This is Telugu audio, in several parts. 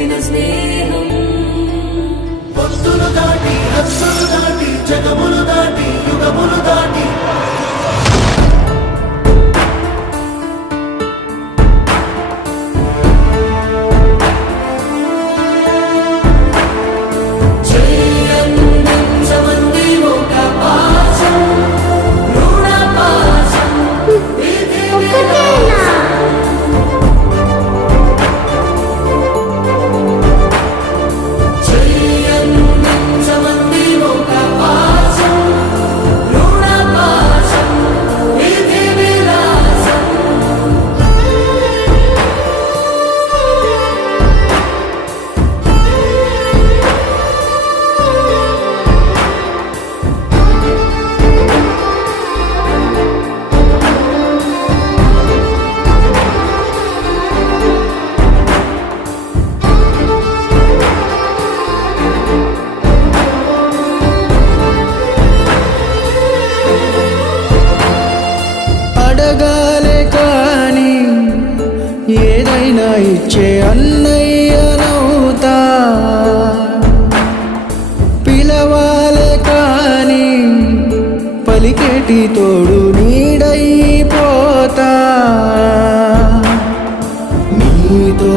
కలిసిన స్నేహం. భక్తులు దాటి హస్సులు దాటి జగములు దాటి యుగములు దాటి అడగాలే కాని ఏదైనా ఇచ్చే అన్నయ్యనవుతా, పిలవాలే కాని పలికేటి తోడు నీడైపోతా. నీతో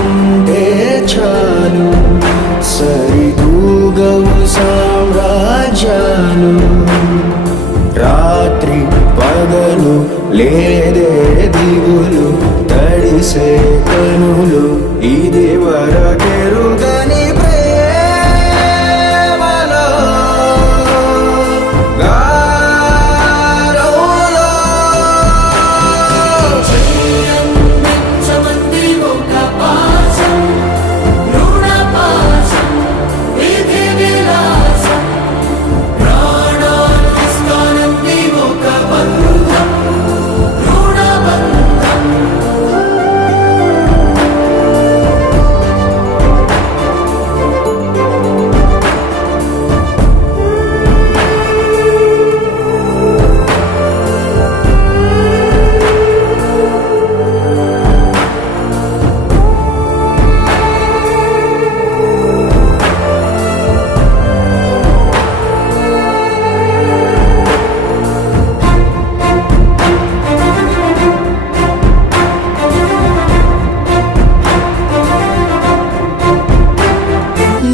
ఉంటే చాలు సరిదూగవు సామ్రాజ్యాలు, రాత్రి పగలు లేదే దిగులు తడిసే కనులు ఇది వరకెరుగని ప్రేమలో గారోలో. చెయ్యందించమంది ఒక పాశం, రుణ పాశం, విధి విలాసం, ప్రాణాన్నిస్తానంది ఒక బంధం, రుణ బంధం.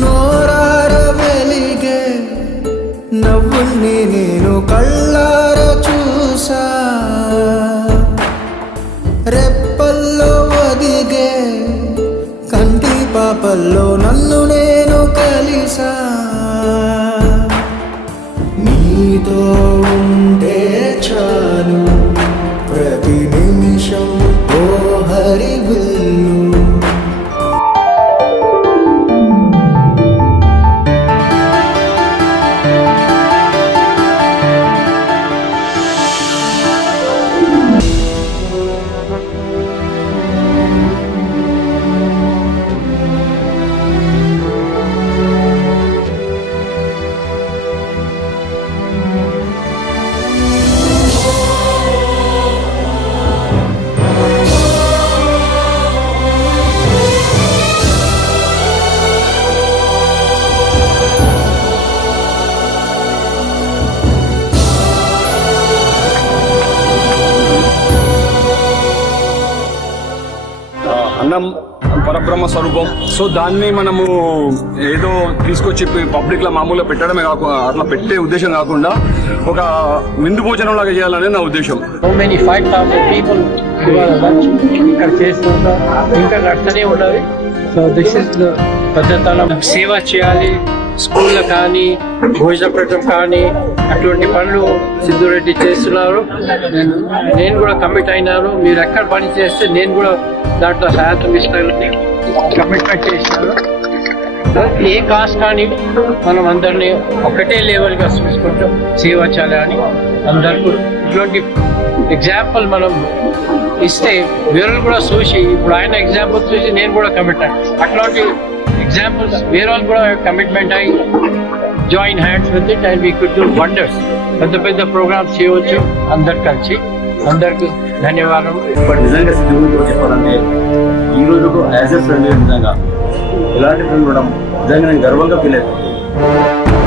నోరార వెలిగే నవ్వుల్ని నేను కళ్ళార చూసా, రెప్పల్లో ఒదిగే కంటి పాపల్లో నన్ను నేను కలిసా. నీతో ఉంటే చాలు ప్రతి నిమిషం ఓ హరివిల్లు. అన్నం పరబ్రహ్మ స్వరూపం. సో దాన్ని మనము ఏదో తీసుకొచ్చి పబ్లిక్ లో మామూలుగా పెట్టడమే కాకుండా అట్లా పెట్టే ఉద్దేశం కాకుండా ఒక విందు భోజనం లాగా చేయాలనే నా ఉద్దేశం. So many 5,000 people ఇవాళ లంచ్ ఇక్కడ చేస్తున్నారు, ఇంకా నడుస్తూనే ఉన్నది. సో దిస్ ఇస్ ద పద్ధతి. సేవ చేయాలి, స్కూల్లో కానీ భోజన పెట్టడం కానీ అటువంటి పనులు సిద్ధురెడ్డి చేస్తున్నారు. నేను కూడా కమిట్ అయినాను. మీరు ఎక్కడ పని చేస్తే నేను కూడా దాంట్లో సహాయం ఇస్తానని కమిట్మెంట్ చేసినాను. ఏ కాస్ట్ కానీ మనం అందరినీ ఒకటే లెవెల్గా చూసుకుంటాం, సేవ చేయాలని అందరికీ. ఇటువంటి ఎగ్జాంపుల్ మనం ఇస్తే వేరే కూడా చూసి, ఇప్పుడు ఆయన ఎగ్జాంపుల్ చూసి నేను కూడా కమిట్ అయ్యాను. అట్లాంటి ఎగ్జాంపుల్స్ వేరే వాళ్ళు కూడా కమిట్మెంట్ అయ్యి join hands with it and we could do wonders. పెద్ద పెద్ద ప్రోగ్రామ్స్ చేయవచ్చు అందరు కలిసి. అందరికి ధన్యవాదాలు. బట్ నిజంగా సిద్ధుతో చెప్పాలంటే ఈ రోజుకు యాజ్ ఎ ఫ్రెండ్ నిజంగా ఇలాంటి ఫిల్మ్ ఉండడం నిజంగా నేను గర్వంగా ఫీల్ అవుతాను.